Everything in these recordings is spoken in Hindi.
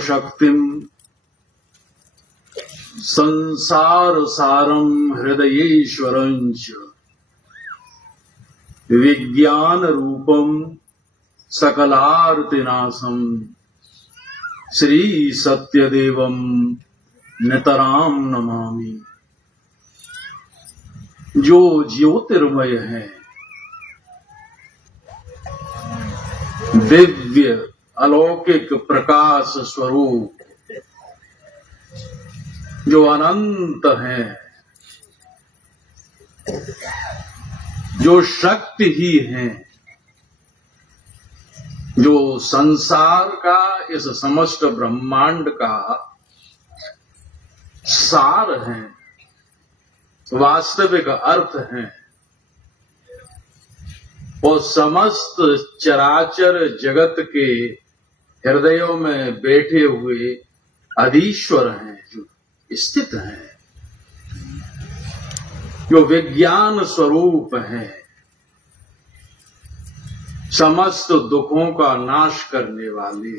शक्तिम संसार सारम हृदयेश्वरंच विज्ञान रूपम सकलार्तिनाशम श्री सत्यदेवम नितराम नमामि। जो ज्योतिर्मय है, दिव्य अलौकिक प्रकाश स्वरूप, जो अनंत है, जो शक्ति ही है, जो संसार का, इस समस्त ब्रह्मांड का सार है, वास्तविक अर्थ है, और समस्त चराचर जगत के हृदयों में बैठे हुए अधीश्वर हैं, जो स्थित हैं, जो विज्ञान स्वरूप है, समस्त दुखों का नाश करने वाले,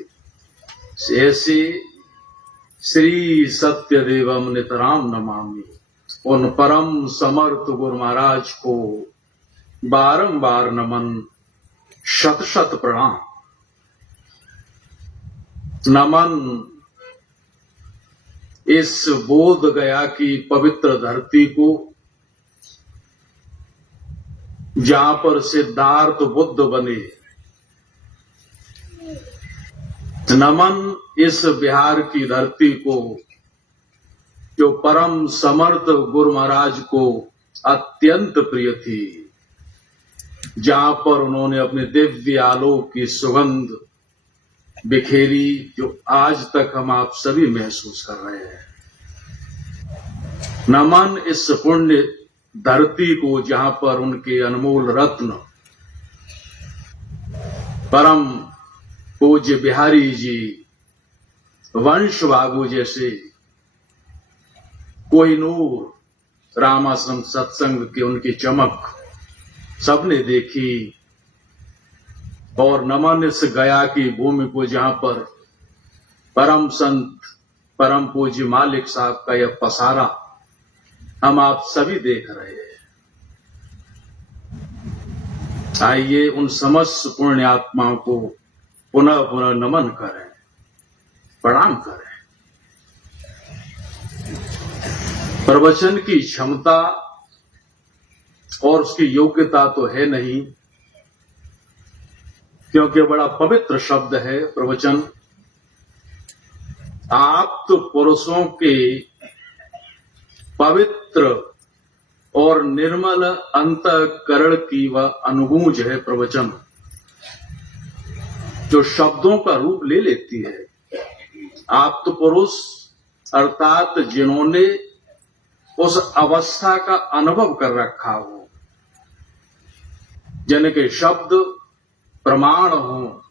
ऐसे श्री सत्यदेवम नितराम नमामि। उन परम समर्थ गुरु महाराज को बारंबार नमन, शत शत प्रणाम। नमन इस बोध गया की पवित्र धरती को, जहां पर सिद्धार्थ बुद्ध बने। नमन इस बिहार की धरती को, जो परम समर्थ गुरु महाराज को अत्यंत प्रिय थी, जहां पर उन्होंने अपने दिव्य आलोक की सुगंध बिखेरी, जो आज तक हम आप सभी महसूस कर रहे हैं। नमन इस पुण्य धरती को, जहां पर उनके अनमोल रत्न परम पूज्य बिहारी जी, वंश बाबू जैसे कोहिनूर रामाश्रम सत्संग की उनकी चमक सबने देखी। और नमन इस गया की भूमि को, जहां पर परम संत परम पूज्य मालिक साहब का यह पसारा हम आप सभी देख रहे हैं। आइए उन समस्त पुण्य आत्माओं को पुनः पुनः नमन करें, प्रणाम करें। प्रवचन की क्षमता और उसकी योग्यता तो है नहीं, क्योंकि बड़ा पवित्र शब्द है प्रवचन। आप्त पुरुषों के पवित्र और निर्मल अंतःकरण की वह अनुगूंज है प्रवचन, जो शब्दों का रूप ले लेती है। आप्त पुरुष अर्थात जिन्होंने उस अवस्था का अनुभव कर रखा हो, जिनके शब्द प्रमाण हो,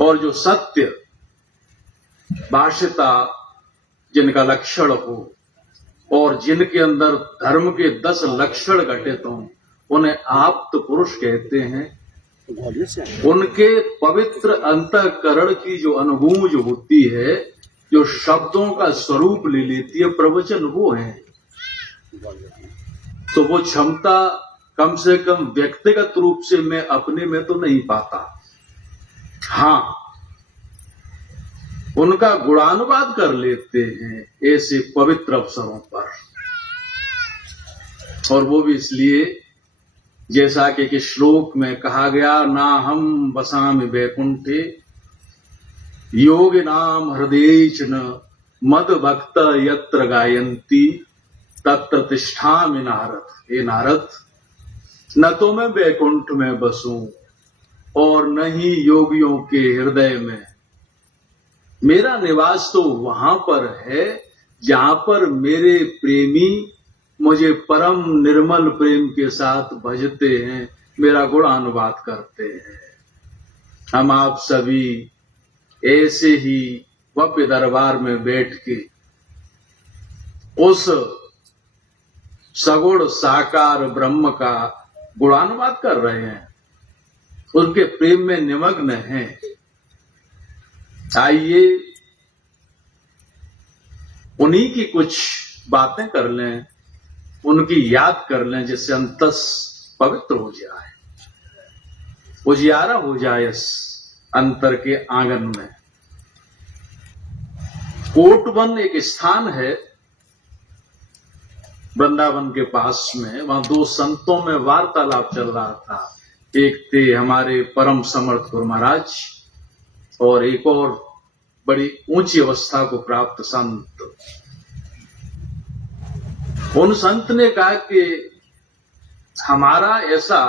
और जो सत्य भाषिता जिनका लक्षण हो, और जिनके अंदर धर्म के 10 लक्षण घटित हों, उन्हें आप्त पुरुष कहते हैं। उनके पवित्र अंतःकरण की जो अनुभूज होती है, जो शब्दों का स्वरूप ले लेती है, प्रवचन वो है। तो वो क्षमता कम से कम व्यक्तिगत रूप से मैं अपने में तो नहीं पाता। हां, उनका गुणानुवाद कर लेते हैं ऐसे पवित्र अवसरों पर, और वो भी इसलिए, जैसा कि एक श्लोक में कहा गया, ना हम बसामि वैकुंठे योगिनाम हृदयेच न मद भक्त यत्र गायन्ति तत्र तिष्ठामि नारद। हे नारद, न तो मैं वैकुंठ में बसूं और न ही योगियों के हृदय में। मेरा निवास तो वहां पर है जहां पर मेरे प्रेमी मुझे परम निर्मल प्रेम के साथ भजते हैं, मेरा गुणानुवाद करते हैं। हम आप सभी ऐसे ही भव्य दरबार में बैठ के उस सगुण साकार ब्रह्म का गुणानुवाद कर रहे हैं, उनके प्रेम में निमग्न हैं। आइए उन्हीं की कुछ बातें कर लें, उनकी याद कर लें, जिससे अंतस पवित्र हो जाए, उजियारा हो जाए इस अंतर के आंगन में। कोटवन एक स्थान है वृंदावन के पास में, वहां दो संतों में वार्तालाप चल रहा था। एक थे हमारे परम समर्थ गुरु महाराज और एक और बड़ी ऊंची अवस्था को प्राप्त संत। उन संत ने कहा कि हमारा ऐसा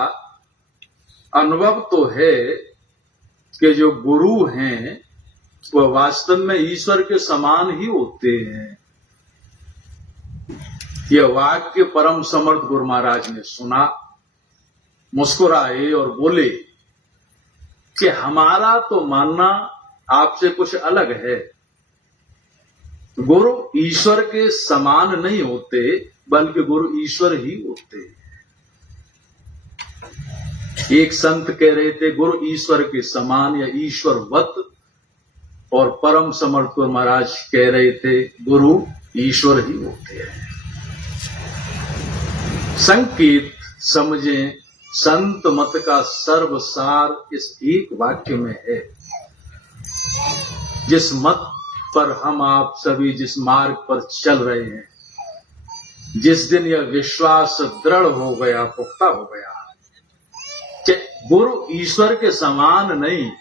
अनुभव तो है कि जो गुरु हैं वह वास्तव में ईश्वर के समान ही होते हैं। यह वाक्य परम समर्थ गुरु महाराज ने सुना, मुस्कुराए और बोले कि हमारा तो मानना आपसे कुछ अलग है। गुरु ईश्वर के समान नहीं होते, बल्कि गुरु ईश्वर ही होते। एक संत कह रहे थे गुरु ईश्वर के समान या ईश्वरवत, और परम समर्थ गुरु महाराज कह रहे थे गुरु ईश्वर ही होते हैं। संकेत समझें, संत मत का सर्वसार इस एक वाक्य में है। जिस मत पर हम आप सभी जिस मार्ग पर चल रहे हैं, जिस दिन यह विश्वास दृढ़ हो गया, पुख्ता हो गया कि गुरु ईश्वर के समान नहीं,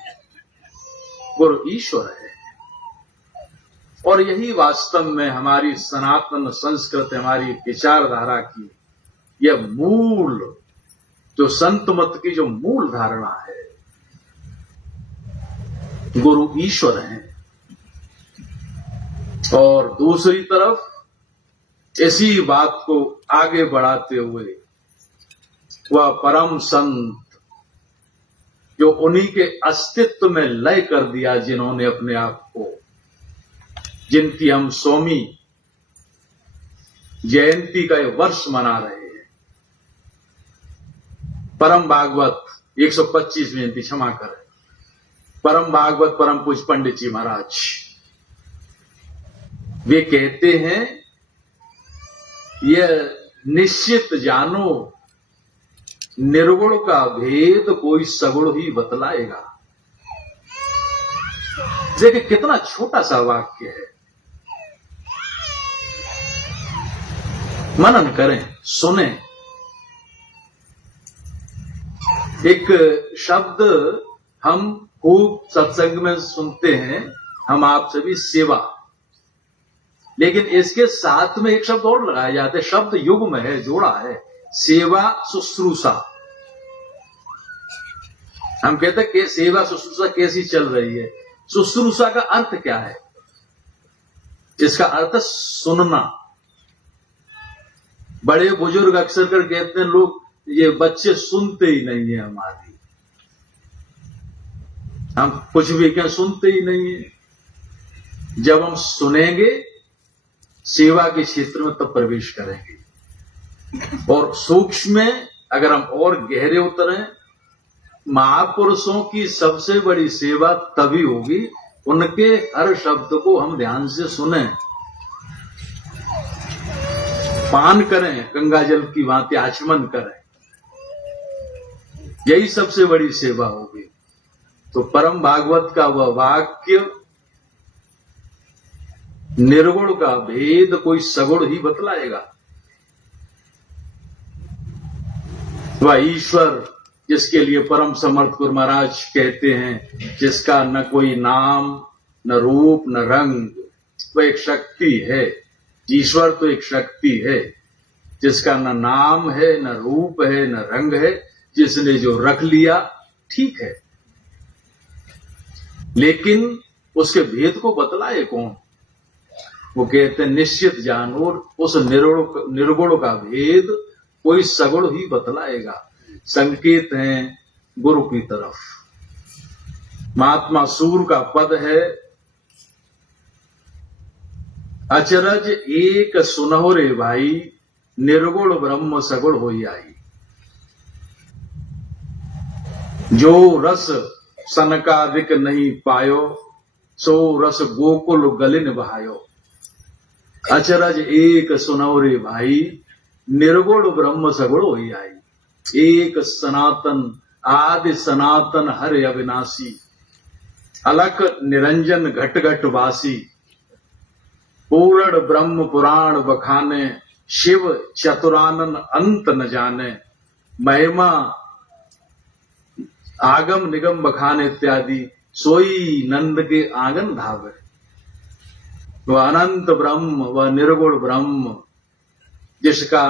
गुरु ईश्वर है। और यही वास्तव में हमारी सनातन संस्कृति, हमारी विचारधारा की यह मूल, जो संत मत की जो मूल धारणा है, गुरु ईश्वर है। और दूसरी तरफ इसी बात को आगे बढ़ाते हुए वह परम संत जो उन्हीं के अस्तित्व में लय कर दिया, जिन्होंने अपने आप को, जिनकी हम 100वीं जयंती का ये वर्ष मना रहे हैं, परम भागवत 125 जयंती, क्षमा करें, परम भागवत परम पूज्य पंडित जी महाराज, वे कहते हैं यह निश्चित जानो निर्गुण का भेद कोई सगुण ही बतलाएगा। देखिए कितना छोटा सा वाक्य है, मनन करें, सुने। एक शब्द हम खूब सत्संग में सुनते हैं, हम आप सभी, सेवा, लेकिन इसके साथ में एक शब्द और लगाया जाता है, शब्द युग में है, जोड़ा है, सेवा शुश्रूषा। हम कहते हैं कि सेवा शुश्रूषा कैसी चल रही है। शुश्रूषा का अर्थ क्या है? इसका अर्थ सुनना। बड़े बुजुर्ग अक्सर कर कहते हैं लोग, ये बच्चे सुनते ही नहीं है हमारी, हम कुछ भी क्या सुनते ही नहीं है। जब हम सुनेंगे सेवा के क्षेत्र में तब प्रवेश करेंगे। और सूक्ष्म में अगर हम और गहरे उतरें, महापुरुषों की सबसे बड़ी सेवा तभी होगी उनके हर शब्द को हम ध्यान से सुने, पान करें, गंगा जल की भांति आचमन करें, यही सबसे बड़ी सेवा होगी। तो परम भागवत का वह वाक्य, निर्गुण का भेद कोई सगुण ही बतलाएगा। वह ईश्वर जिसके लिए परम समर्थ गुरु महाराज कहते हैं, जिसका न कोई नाम, न रूप, न रंग, वह एक शक्ति है। ईश्वर तो एक शक्ति है जिसका न नाम है, न रूप है, न रंग है। जिसने जो रख लिया ठीक है, लेकिन उसके भेद को बतलाए कौन? वो कहते हैं निश्चित जानो उस निर्गुण का भेद कोई सगुण ही बतलाएगा। संकेत हैं गुरु की तरफ। महात्मा सूर का पद है, अचरज एक सुनहो रे भाई, निर्गुण ब्रह्म सगुण होई आई। जो रस सनकादिक नहीं पायो, सो रस गोकुल गलिन बहायो। अचरज एक सुनौ रे भाई, निर्गुण ब्रह्म सगुण होई आई। एक सनातन आदि सनातन हर अविनाशी, अलख निरंजन घट घट वासी। पूर्ण ब्रह्म पुराण बखाने, शिव चतुरानन अंत न जाने। महिमा आगम निगम बखान इत्यादि, सोई नंद के आंगन धावे। वह अनंत ब्रह्म, वह निर्गुण ब्रह्म, जिसका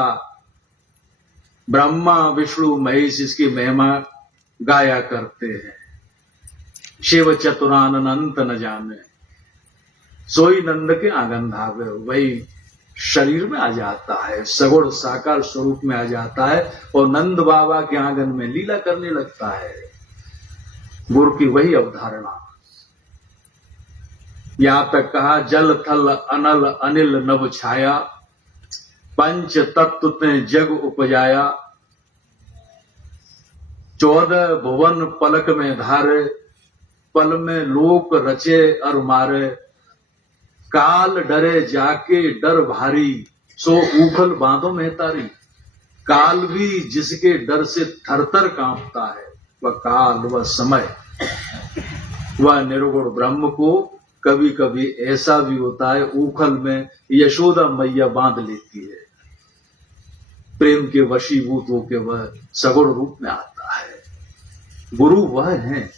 ब्रह्मा विष्णु महेश इसकी महिमा गाया करते हैं। शिव चतुरानन अंत न जाने, सोई नंद के आंगन धावे। वही शरीर में आ जाता है, सगुण साकार स्वरूप में आ जाता है और नंद बाबा के आंगन में लीला करने लगता है। गुरु की वही अवधारणा। यहां तक कहा, जल थल अनल अनिल नभ छाया, पंच तत्व ते जग उपजाया। 14 भुवन पलक में धारे, पल में लोक रचे और मारे। काल डरे जाके डर भारी, सो उखल बांधो में तारी। काल भी जिसके डर से थरथर कांपता है, वह काल, वह समय, वह निर्गुण ब्रह्म को कभी कभी ऐसा भी होता है, उखल में यशोदा मैया बांध लेती है। प्रेम के वशीभूत होकर वह सगुण रूप में आता है। गुरु वह है।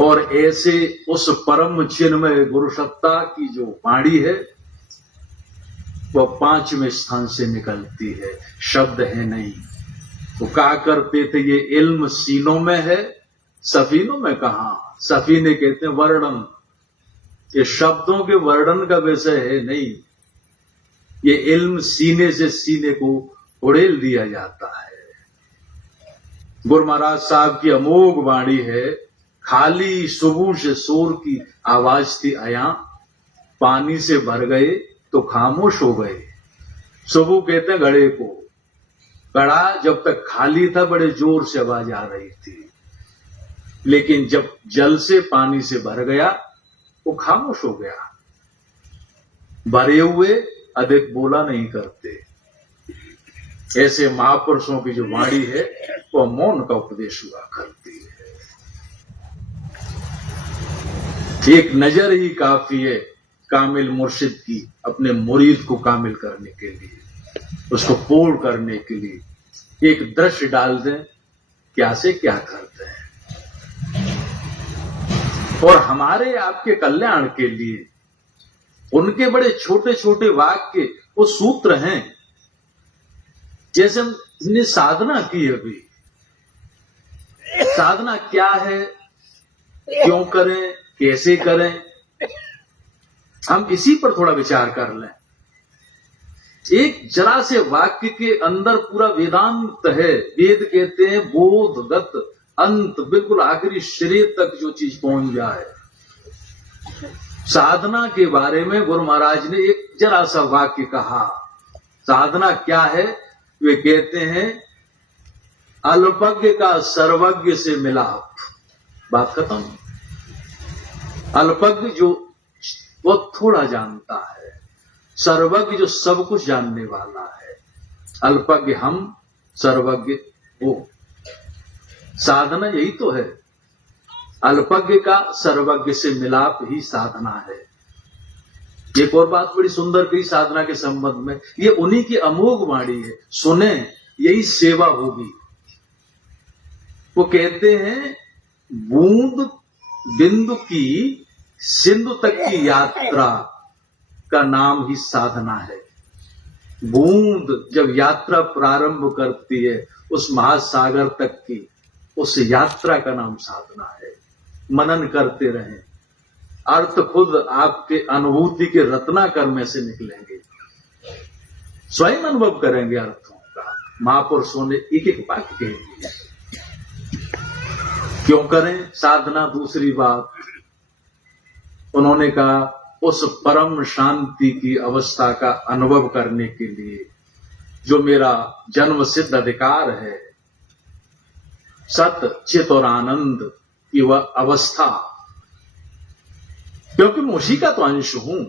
और ऐसे उस परम चिन्मय गुरु सत्ता की जो वाणी है, वह 5वें स्थान से निकलती है, शब्द है नहीं। तो कहा करते थे ये इल्म सीनों में है, सफीनों में कहा। सफीने कहते हैं वर्णन, ये शब्दों के वर्णन का विषय है नहीं। ये इल्म सीने से सीने को उड़ेल दिया जाता है। गुरु महाराज साहब की अमोघ वाणी है। खाली सुबह से शोर की आवाज थी आया, पानी से भर गए तो खामोश हो गए। सुबह कहते हैं घड़े को, घड़ा जब तक खाली था बड़े जोर से आवाज आ रही थी, लेकिन जब जल से पानी से भर गया वो खामोश हो गया। भरे हुए अधिक बोला नहीं करते। ऐसे महापुरुषों की जो वाणी है वह मौन का उपदेश हुआ करती है। एक नजर ही काफी है कामिल मुर्शिद की, अपने मुरीद को कामिल करने के लिए, उसको पूर्ण करने के लिए। एक दृश्य डाल दें, क्या से क्या करते हैं। और हमारे आपके कल्याण के लिए उनके बड़े छोटे छोटे वाक्य, वो सूत्र हैं। जैसे हमने साधना की, अभी साधना क्या है, क्यों करें, कैसे करें, हम इसी पर थोड़ा विचार कर लें। एक जरा से वाक्य के अंदर पूरा वेदांत है। वेद कहते हैं बोधगत अंत, बिल्कुल आखिरी शरीर तक जो चीज पहुंच जाए। साधना के बारे में गुरु महाराज ने एक जरा सा वाक्य कहा। साधना क्या है? वे कहते हैं अल्पज्ञ का सर्वज्ञ से मिलाप। बात खत्म। अल्पज्ञ जो वो थोड़ा जानता है, सर्वज्ञ जो सब कुछ जानने वाला है। अल्पज्ञ हम, सर्वज्ञ वो। साधना यही तो है। अल्पज्ञ का सर्वज्ञ से मिलाप ही साधना है। एक और बात बड़ी सुंदर कही साधना के संबंध में, ये उन्हीं की अमोघ वाणी है। सुने, यही सेवा होगी। वो कहते हैं बूंद बिंदु की सिंधु तक की यात्रा का नाम ही साधना है। बूंद जब यात्रा प्रारंभ करती है उस महासागर तक की, उस यात्रा का नाम साधना है। मनन करते रहें, अर्थ खुद आपके अनुभूति के रत्नाकर में से निकलेंगे। स्वयं अनुभव करेंगे अर्थों का। महापुरुषों ने एक एक वाक्य कह दिया। क्यों करें साधना? दूसरी बात उन्होंने कहा उस परम शांति की अवस्था का अनुभव करने के लिए जो मेरा जन्म सिद्ध अधिकार है, सत चित और आनंद की वह अवस्था, क्योंकि मैं उसी का तो अंश हूं,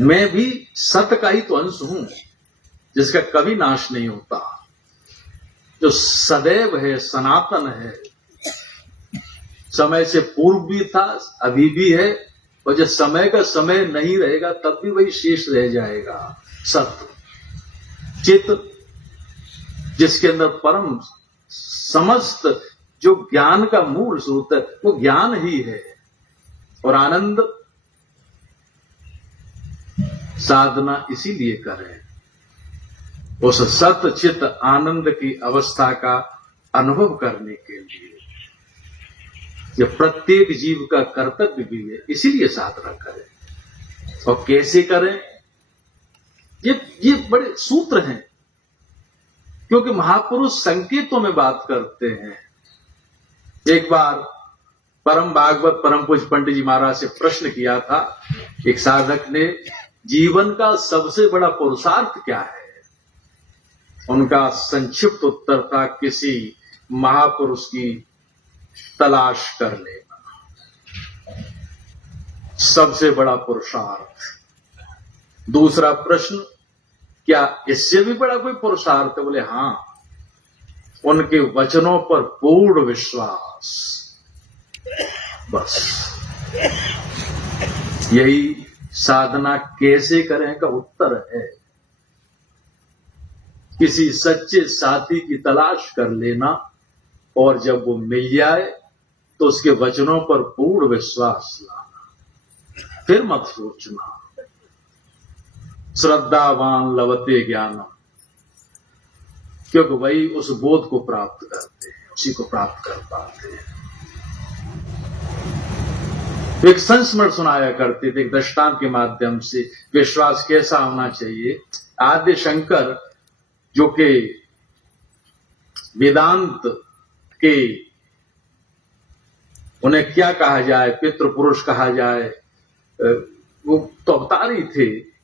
मैं भी सत्य का ही तो अंश हूं, जिसका कभी नाश नहीं होता, जो सदैव है, सनातन है, समय से पूर्व भी था, अभी भी है, और जब समय का समय नहीं रहेगा तब भी वही शेष रह जाएगा। सत्य चित, जिसके अंदर परम समस्त जो ज्ञान का मूल स्रोत है वो ज्ञान ही है। और आनंद साधना इसीलिए करें, उस सत्य चित आनंद की अवस्था का अनुभव करने के लिए। ये प्रत्येक जीव का कर्तव्य भी है, इसीलिए साधना करें। और कैसे करें, ये बड़े सूत्र हैं, क्योंकि महापुरुष संकेतों में बात करते हैं। एक बार परम भागवत परम पूज्य पंडित जी महाराज से प्रश्न किया था, एक साधक ने, जीवन का सबसे बड़ा पुरुषार्थ क्या है? उनका संक्षिप्त उत्तर था, किसी महापुरुष की तलाश कर लेना, सबसे बड़ा पुरुषार्थ। दूसरा प्रश्न, क्या इससे भी बड़ा कोई पुरुषार्थ है? बोले हां, उनके वचनों पर पूर्ण विश्वास, बस। यही साधना कैसे करें का उत्तर है। किसी सच्चे साथी की तलाश कर लेना, और जब वो मिल जाए तो उसके वचनों पर पूर्ण विश्वास लाना, फिर मत सोचना। श्रद्धावान लभते ज्ञानम, क्योंकि वही उस बोध को प्राप्त करते हैं, उसी को प्राप्त कर पाते हैं। एक संस्मरण सुनाया करते थे, एक दृष्टांत के माध्यम से विश्वास कैसा होना चाहिए। आद्य शंकर, जो कि वेदांत के, उन्हें क्या कहा जाए, पितृ पुरुष कहा जाए, वो तो अवतार ही थे।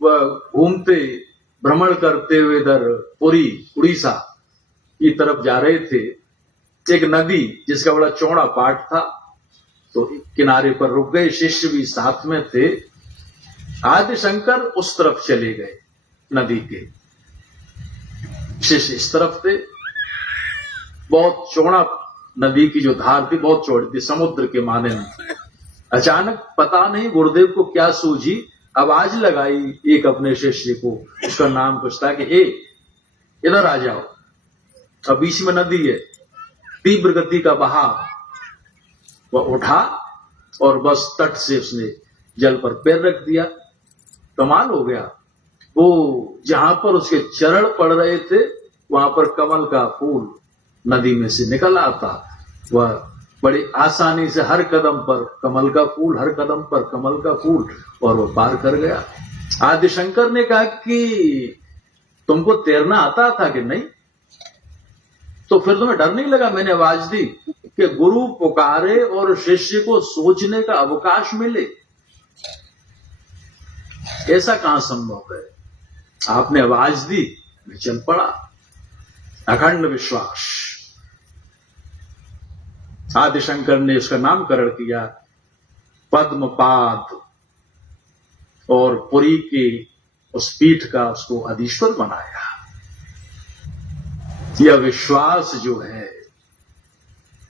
वह घूमते भ्रमण करते हुए इधर पुरी उड़ीसा की तरफ जा रहे थे। एक नदी जिसका बड़ा चौड़ा पाट था, तो किनारे पर रुक गए, शिष्य भी साथ में थे। आद्य शंकर उस तरफ चले गए नदी के, शिष्य इस तरफ थे। बहुत चौड़ा नदी की जो धार थी बहुत चौड़ी थी, समुद्र के माने में। अचानक पता नहीं गुरुदेव को क्या सूझी, आवाज लगाई एक अपने शिष्य को, उसका नाम कुछ था कि ए इधर आ जाओ। अब बीच में नदी है, तीव्र गति का बहाव। वह उठा और बस तट से उसने जल पर पैर रख दिया। कमाल हो गया, वो जहां पर उसके चरण पड़ रहे थे वहां पर कमल का फूल नदी में से निकल आता। वह बड़ी आसानी से हर कदम पर कमल का फूल, हर कदम पर कमल का फूल, और वह पार कर गया। आद्य शंकर ने कहा कि तुमको तैरना आता था कि नहीं? तो फिर तुम्हें डर नहीं लगा? मैंने आवाज दी कि गुरु पुकारे और शिष्य को सोचने का अवकाश मिले, ऐसा कहां संभव है? आपने आवाज दी, मैं चल पड़ा। अखंड विश्वास। आद्य शंकर ने उसका नामकरण किया पद्मपाद, और पुरी के उस पीठ का उसको अधीश्वर बनाया। यह विश्वास जो है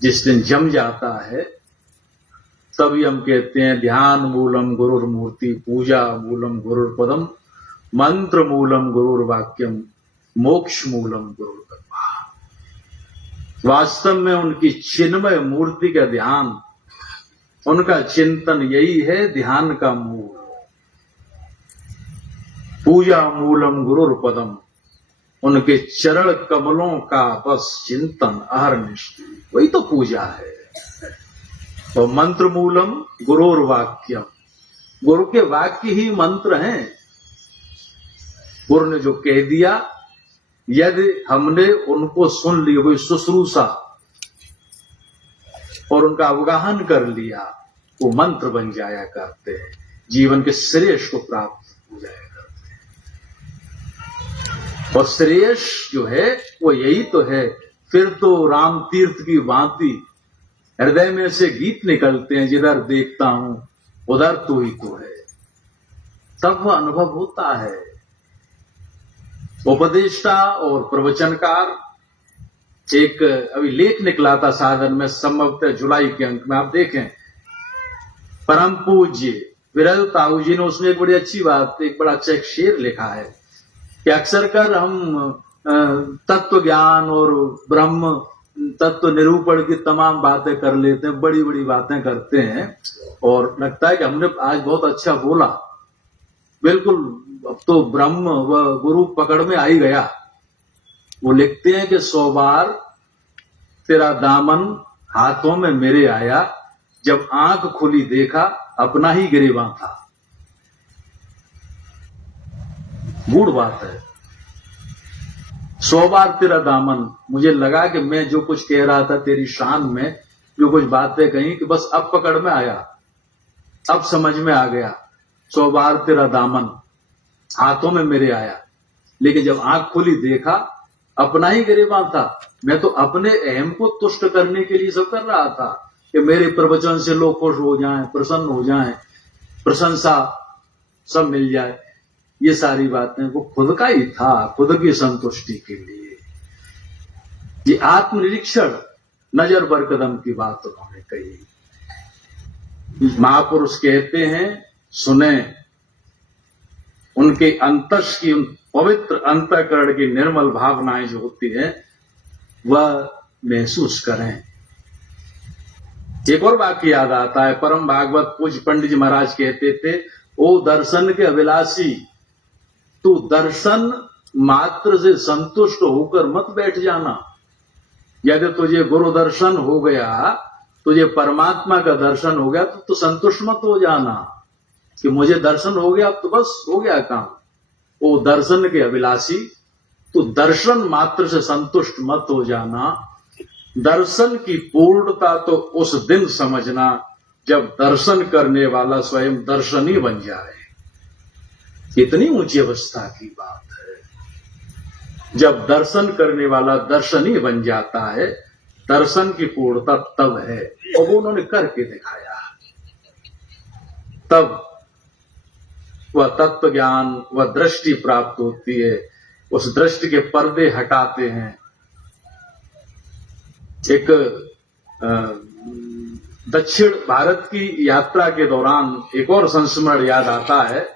जिस दिन जम जाता है, तभी हम कहते हैं ध्यान मूलम गुरुर्मूर्ति, पूजा मूलम गुरुर्पदम, मंत्र मूलम गुरुर्वाक्यम, मोक्ष मूलम गुरुर्कृपा। वास्तव में उनकी चिन्मय मूर्ति का ध्यान, उनका चिंतन यही है ध्यान का मूल। पूजा मूलम गुरुर्पदम, उनके चरण कमलों का बस चिंतन अहरनिश, वही तो पूजा है। और मंत्र मूलम गुरुर्वाक्यम, गुरु के वाक्य ही मंत्र हैं। गुरु ने जो कह दिया, यदि हमने उनको सुन ली, हुई शुश्रूषा और उनका अवगाहन कर लिया, वो मंत्र बन जाया करते हैं, जीवन के श्रेयस को प्राप्त हो जाया करते हैं। और श्रेयस जो है वो यही तो है। फिर तो राम तीर्थ की भांति हृदय में से गीत निकलते हैं, जिधर देखता हूं उधर तू ही तो है। तब वह अनुभव होता है। उपदेष्टा और प्रवचनकार, एक अभी लेख निकला था साधन में, संभवतः जुलाई के अंक में, आप देखें, परम पूज्य विरल ताऊ जी ने उसमें एक बड़ी अच्छी बात, एक बड़ा अच्छा एक शेर लिखा है कि अक्सर कर हम तत्व ज्ञान और ब्रह्म तत्व निरूपण की तमाम बातें कर लेते हैं, बड़ी बड़ी बातें करते हैं और लगता है कि हमने आज बहुत अच्छा बोला, बिल्कुल अब तो ब्रह्म व गुरु पकड़ में आ ही गया। वो लिखते हैं कि 100 बार तेरा दामन हाथों में मेरे आया, जब आंख खुली देखा अपना ही गिरेबां था। गूढ़ बात है। 100 बार तेरा दामन, मुझे लगा कि मैं जो कुछ कह रहा था तेरी शान में, जो कुछ बातें कही कि बस अब पकड़ में आया, अब समझ में आ गया। 100 बार तेरा दामन हाथों में मेरे आया, लेकिन जब आंख खुली देखा अपना ही गिरेबां था। मैं तो अपने अहम को तुष्ट करने के लिए सब कर रहा था कि मेरे प्रवचन से लोग खुश हो जाएं, प्रसन्न हो जाएं, प्रशंसा सब मिल जाए। ये सारी बातें वो खुद का ही था, खुद की संतुष्टि के लिए। ये आत्मनिरीक्षण, नजर बरकदम की बात उन्होंने कही। महापुरुष कहते हैं, सुने उनके अंतस की, उन पवित्र अंतःकरण की निर्मल भावनाएं जो होती है वह महसूस करें। एक और वाक्य याद आता है, परम भागवत पूज्य पंडित जी महाराज कहते थे, ओ दर्शन के अभिलाषी, तू दर्शन मात्र से संतुष्ट होकर मत बैठ जाना। यदि तुझे गुरु दर्शन हो गया, तुझे परमात्मा का दर्शन हो गया, तो संतुष्ट मत हो जाना कि मुझे दर्शन हो गया, अब तो बस हो गया काम। वो दर्शन के अभिलाषी, तो दर्शन मात्र से संतुष्ट मत हो जाना। दर्शन की पूर्णता तो उस दिन समझना जब दर्शन करने वाला स्वयं दर्शनी बन जाए। कितनी ऊंची अवस्था की बात है। जब दर्शन करने वाला दर्शनी बन जाता है, दर्शन की पूर्णता तब है, और वो उन्होंने करके दिखाया। तब वह तत्व ज्ञान, वह दृष्टि प्राप्त होती है। उस दृष्टि के पर्दे हटाते हैं। एक दक्षिण भारत की यात्रा के दौरान एक और संस्मरण याद आता है।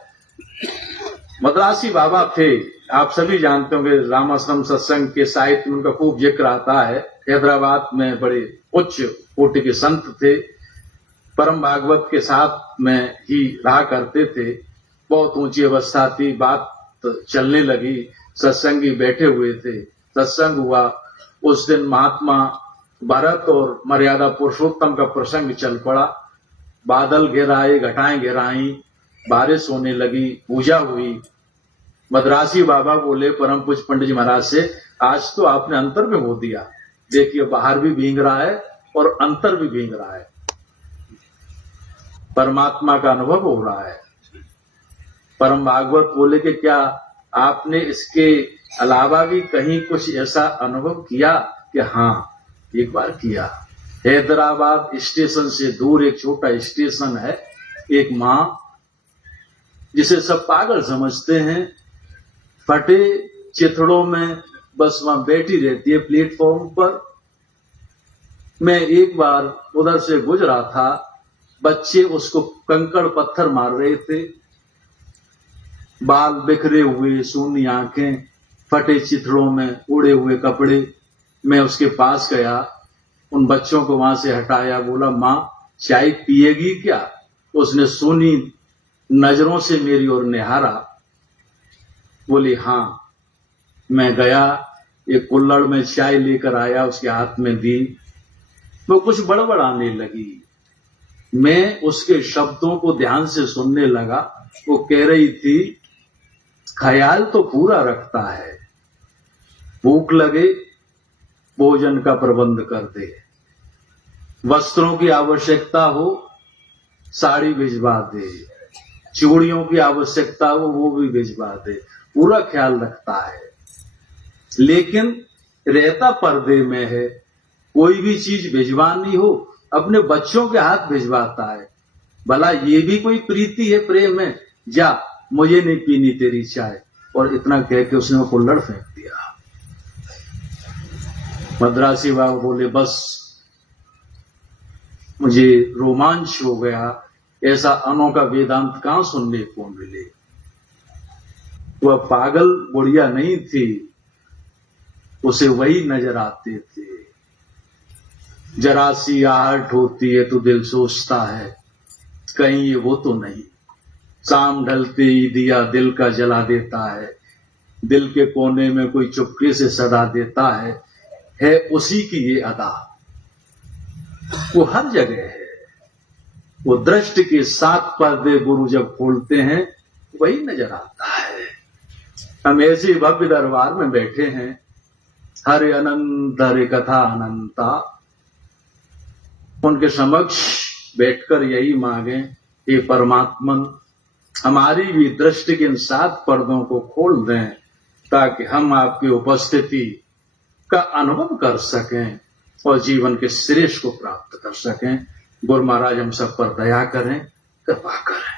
मद्रासी बाबा थे, आप सभी जानते होंगे, रामाश्रम सत्संग के साहित्य में उनका खूब जिक्र आता है। हैदराबाद में बड़े उच्च कोटि के संत थे, परम भागवत के साथ में ही रहा करते थे। बहुत ऊंची अवस्था थी, बात चलने लगी, सत्संगी बैठे हुए थे, सत्संग हुआ। उस दिन महात्मा भरत और मर्यादा पुरुषोत्तम का प्रसंग चल पड़ा। बादल घेराए, घटाएं घेराई, बारिश होने लगी, पूजा हुई। मद्रासी बाबा बोले परम पूज्य पंडित जी महाराज से, आज तो आपने अंतर में हो दिया। देखिए बाहर भी भींग रहा है और अंतर भी भींग रहा है, परमात्मा का अनुभव हो रहा है। परम भागवत बोले कि क्या आपने इसके अलावा भी कहीं कुछ ऐसा अनुभव किया? कि हाँ, एक बार किया। हैदराबाद स्टेशन से दूर एक छोटा स्टेशन है, एक माँ जिसे सब पागल समझते हैं, फटे चिथड़ों में बस वहां बैठी रहती है प्लेटफॉर्म पर। मैं एक बार उधर से गुजरा था, बच्चे उसको कंकड़ पत्थर मार रहे थे, बाल बिखरे हुए, सूनी आंखें, फटे चिथड़ों में उड़े हुए कपड़े। मैं उसके पास गया, उन बच्चों को वहां से हटाया, बोला माँ चाय पिएगी क्या? उसने सूनी नजरों से मेरी ओर निहारा, बोली हाँ। मैं गया, एक कुल्हड़ में चाय लेकर आया, उसके हाथ में दी। वो कुछ बड़बड़ाने लगी। मैं उसके शब्दों को ध्यान से सुनने लगा। वो कह रही थी, ख्याल तो पूरा रखता है, भूख लगे भोजन का प्रबंध कर दे, वस्त्रों की आवश्यकता हो साड़ी भिजवा दे, चूड़ियों की आवश्यकता हो वो भी भिजवा दे, पूरा ख्याल रखता है। लेकिन रहता पर्दे में है, कोई भी चीज भिजवानी हो अपने बच्चों के हाथ भिजवाता है। भला ये भी कोई प्रीति है प्रेम है? जा, मुझे नहीं पीनी तेरी चाय। और इतना कह के उसने वो कुल्हड़ फेंक दिया। मद्रासी बाबा बोले बस, मुझे रोमांच हो गया, ऐसा अनोखा वेदांत कहां सुनने को मिले। वह पागल बुढ़िया नहीं थी, उसे वही नजर आते थे। जरा सी आहट होती है तो दिल सोचता है कहीं ये वो तो नहीं। शाम ढलते ही दिया दिल का जला देता है, दिल के कोने में कोई चुपके से सदा देता है उसी की ये अदा। वो हर जगह है, वो दृष्टि के 7 पर्दे गुरु जब खोलते हैं वही नजर आता है। हम ऐसे भव्य दरबार में बैठे हैं, हरे अनंत हरे कथा अनंता। उनके समक्ष बैठकर यही मांगे, हे परमात्मन हमारी भी दृष्टि के इन 7 पर्दों को खोल दें, ताकि हम आपकी उपस्थिति का अनुभव कर सकें और जीवन के श्रेष्ठ को प्राप्त कर सकें। गुरु महाराज हम सब पर दया करें, कृपा करें।